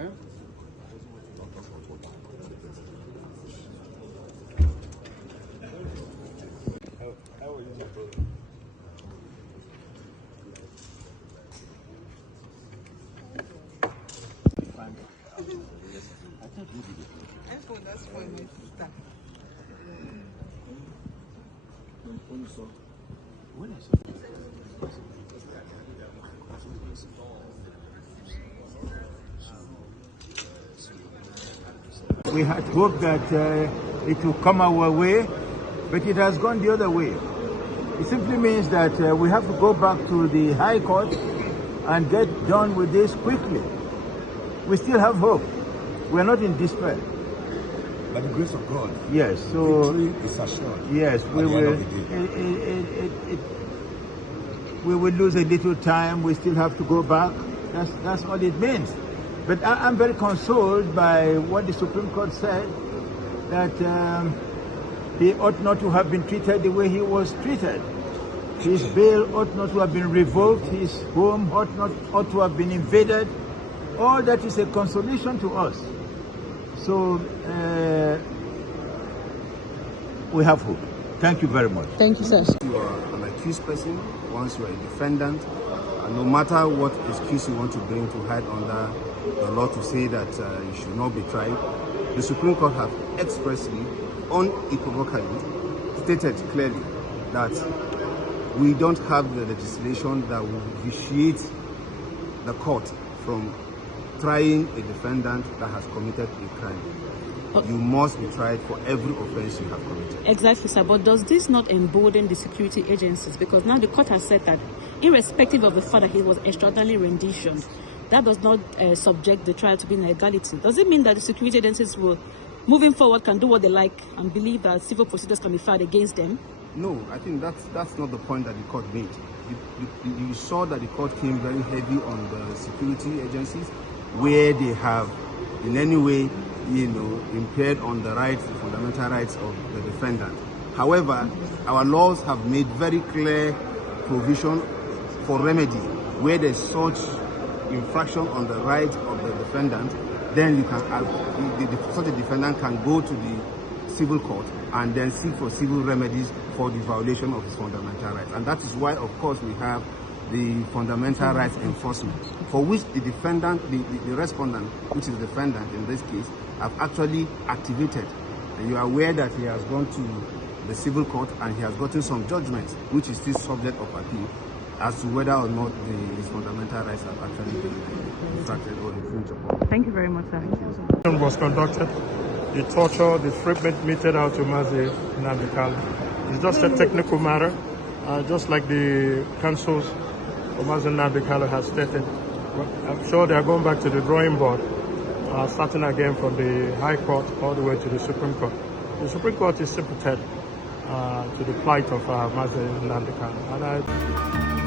How are you, my brother? That's for my sister. We had hoped that it would come our way, but it has gone the other way. It simply means that we have to go back to the High Court and get done with this quickly. We still have hope. We are not in despair. By the grace of God, yes. So victory is assured. Yes, we will. We will lose a little time. We still have to go back. That's all it means. But I'm very consoled by what the Supreme Court said, that he ought not to have been treated the way he was treated. His bail ought not to have been revoked. His home ought to have been invaded. All that is a consolation to us. So we have hope. Thank you very much. Thank you, sir. You are an accused person, once you are a defendant, and no matter what excuse you want to bring to hide under the law to say that you should not be tried, the Supreme Court have expressly, unequivocally stated clearly that we don't have the legislation that will vitiate the court from trying a defendant that has committed a crime. You must be tried for every offense you have committed. Exactly, sir. But does this not embolden the security agencies? Because now the court has said that, irrespective of the fact that he was extraordinarily renditioned, that does not subject the trial to be illegality. Does it mean that the security agencies will, moving forward, can do what they like and believe that civil procedures can be filed against them? No, I think that's not the point that the court made. You saw that the court came very heavy on the security agencies, where they have in any way, impaired on the rights, the fundamental rights of the defendant. However, our laws have made very clear provision for remedy. Where there's such infraction on the right of the defendant, then you can, such a defendant can go to the civil court and then seek for civil remedies for the violation of his fundamental rights. And that is why, of course, we have the fundamental rights enforcement, for which the defendant, the respondent, which is the defendant in this case, have actually activated. And you are aware that he has gone to the civil court and he has gotten some judgments, which is still subject of appeal, as to whether or not his fundamental rights have actually been infracted or infringed upon. Thank you very much, sir. Was conducted. The torture, the treatment meted out to Nnamdi Kanu. It's just a technical matter, just like the counsels of Nnamdi Kanu has stated. I'm sure they are going back to the drawing board, starting again from the High Court all the way to the Supreme Court. The Supreme Court is sympathetic to the plight of Nnamdi Kanu. And